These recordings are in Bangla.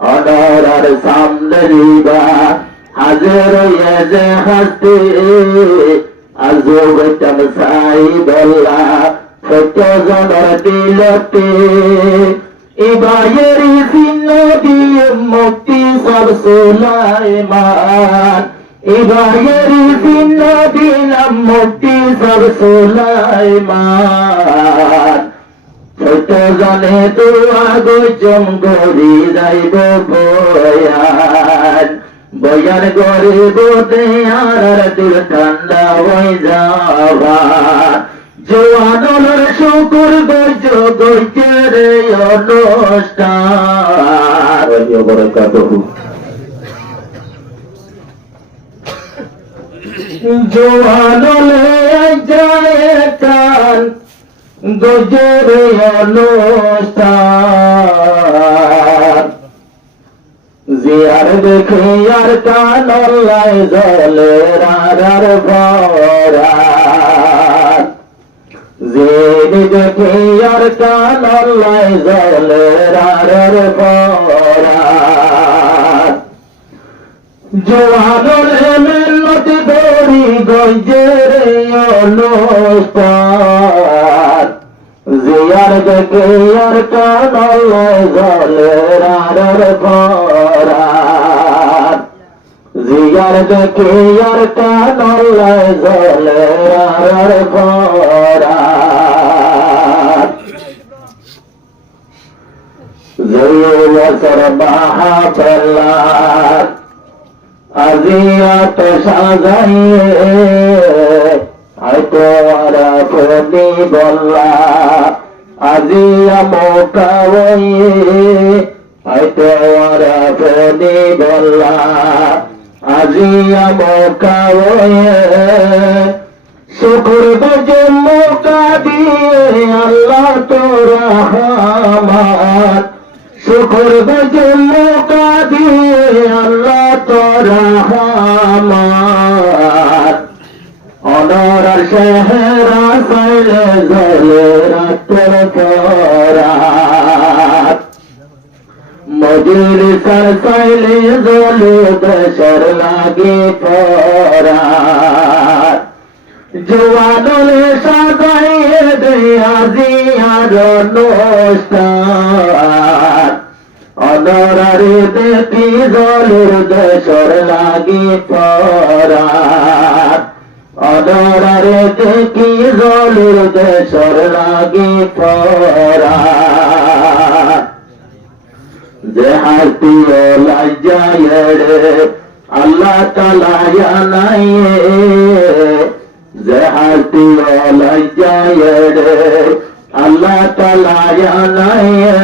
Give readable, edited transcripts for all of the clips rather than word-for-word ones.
অনরার সামনে নিবা হাজার যে হাসতে আজম সাই বল্লা সত্য জনর দিলতে ইবায়ের চিহ্ন দিয়ে মুক্তি সব সুলাইমান ইবায়ের চিহ্ন দিলাম মুক্তি সব সুলাইমান ছোট জনে দোয়া গোচম গরি যাইব বয়ান বয়ান গরিব দেয়ার দিল ঠান্ডা হয়ে যাবা জোয়ানর শুকুর গজ গজের অনুষ্ঠান বরকাতুহু জোয়ানলে যায় কান গজের অনুষ্ঠান জিয়ার দেখে আর কানল্লায় জলে রার ভরা জিনি দেখে আর কানল্লায় জলে রার ভরা জোয়ানলে মিন্নতি করি গজের অনুষ্ঠান জিয়ার দেখে আর কানল্লায় জলে রার ভরা জিয়ার দেখে আর কানল্লায় জলে রার ভরা জয় বছর মাহাবল্লা আজিয়াত সাজাইয়ে হয়তো আরা ফনি বল্লা আজিয়া মোকাওয়ে হয়তো আরা ফনি বল্লা আজিয়া মোকাওয়ে শুকুর বুঝে মোকা দিয়ে আল্লাহ তোর রহমান শুকুর বুঝে মোকা দিয়ে আল্লাহ তোর রহমান অনরার শেহরা সাইলে জলে রাতের পরাত মজলিসার সাইলে জলে দেশের লাগে পরাত জোয়ানলে সাজাইয়ে দেয়া জিয়ার অনুষ্ঠান অনরারে দেখি জলের দেশের লাগে পরাত অনরারে দেখি জলের দেশের লাগে পরাত যে হাসি ও লজ্জায় আল্লাহ তাআলা জানায়ে যে হাসি ও লজ্জায় আল্লাহ তাআলা জানায়ে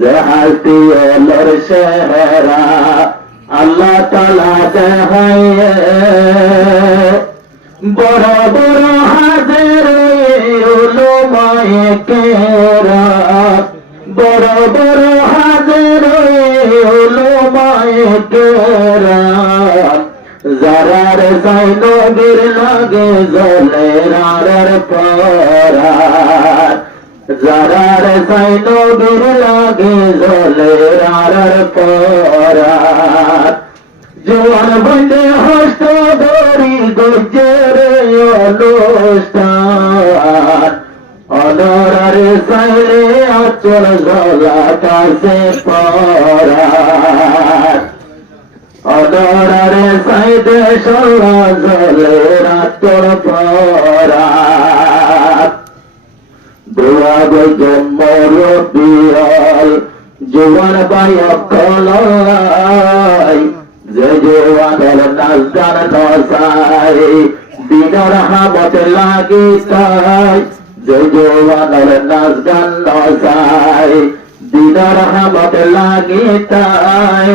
যে হাসি ও লর শেহরা আল্লাহ তাআলা দেখায়ে বড় বড় হাজির উলমায়ে কেরাম বড় বড় হাজির উলমায়ে কেরাম যারার সাই নবীর লাগে জলে রার পরাত যারার সাই নবীর লাগে জলে রার পরাত জোয়ান বন্ধে হস্ত ধরি গজের অনুষ্ঠান অনরারে সাইলে আচল জলা কাছে পরাত অনরারে সাইদে সলা জলে রাতর পরাত দোয়া গজম মরবিয়াল জোয়ান বায়কলাই যে জোয়ানের নাচ গান নসাই দিনের হামত লাগি তাই যে জোয়ানের নাচ গান নসাই দিনের হামত লাগি তাই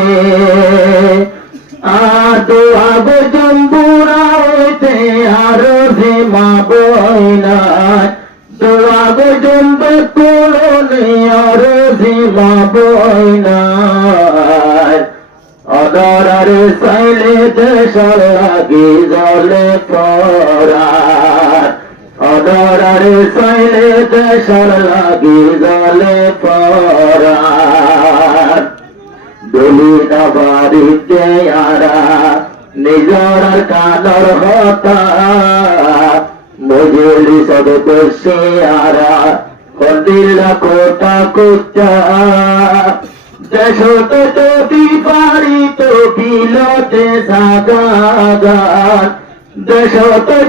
দোয়া গজম বুড়াইতে আর ভীমা বইনাই দোয়া গজম বেকুলনি আর ভীমা বইনাই অনরারে সাইলে দেশের লাগি জলে পরাত অনরারে সাইলে দেশের লাগি জলে পরাত বলি না বাড়িতে আরা নিজর আর কানর হতা মজুলি সব বসে আরা হন্দিল্লা কোটা কোটা দেশ তো যদি পারি তো বিলতে জাগাগান দেশ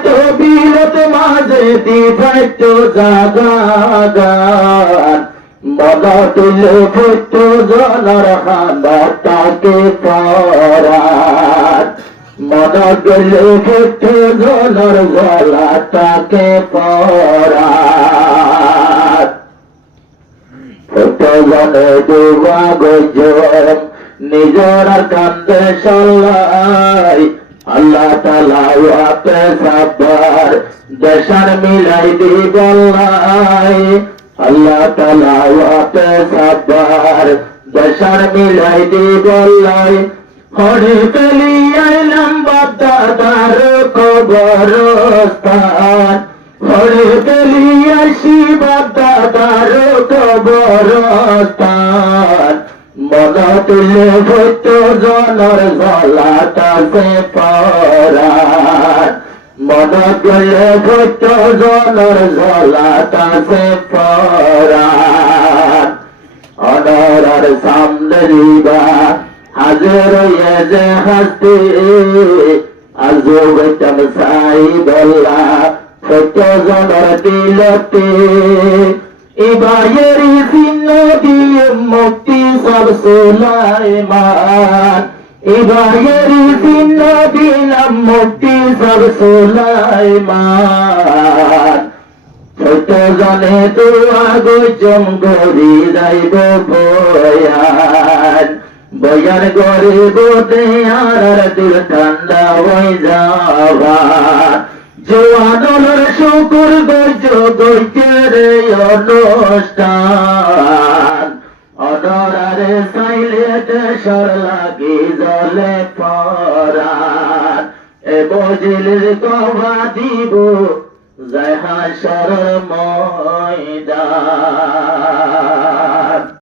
তো বিলত মাঝে দিবাইত জাগাগান মনা তুলে ভুত জনার হানাটাকে পরান মনা তুলে ভুত জনার গলাটাকে পরান জনে ডুবা গজম নিজর আর কান্দে সল্লাই আল্লাহ তাআলা ওয়াতে সাবার দেশার মিলাই দিবল্লাই আল্লাহ তাআলা ওয়াতে সাবার দেশার মিলাই দিবল্লাই হরে পেলি আইলাম বাদাদার কবরস্থান হরে পেলি আসি বাদাদার কবরস্থান মনা তুলে ভুত জনার গলাটাকে পরান মনা তুলে ভুত জনার গলাটাকে পরান অনার সামনে দিবা হাজির হয়ে যে হাসতে আজও বেতন সাই বল্লা ভুত জনার দিলতে ইবায়েরি চিহ্ন দিয়ে মুক্তি সব সুলাইমান ইবায়েরি চিহ্ন দিলাম মুক্তি সব সুলাইমান ছোট জনে দোয়া গজম গরি যাইব বয়ান বয়ান গরিব দেয়ার দিল ঠান্ডা হয়ে যাবা জোয়ানোর শুকুর গজ গজের অনুষ্ঠান অনরারে সাইলেট সর লাগি জলে পরান এ বজিলের কবা দিব জয় হাসর ময়দান।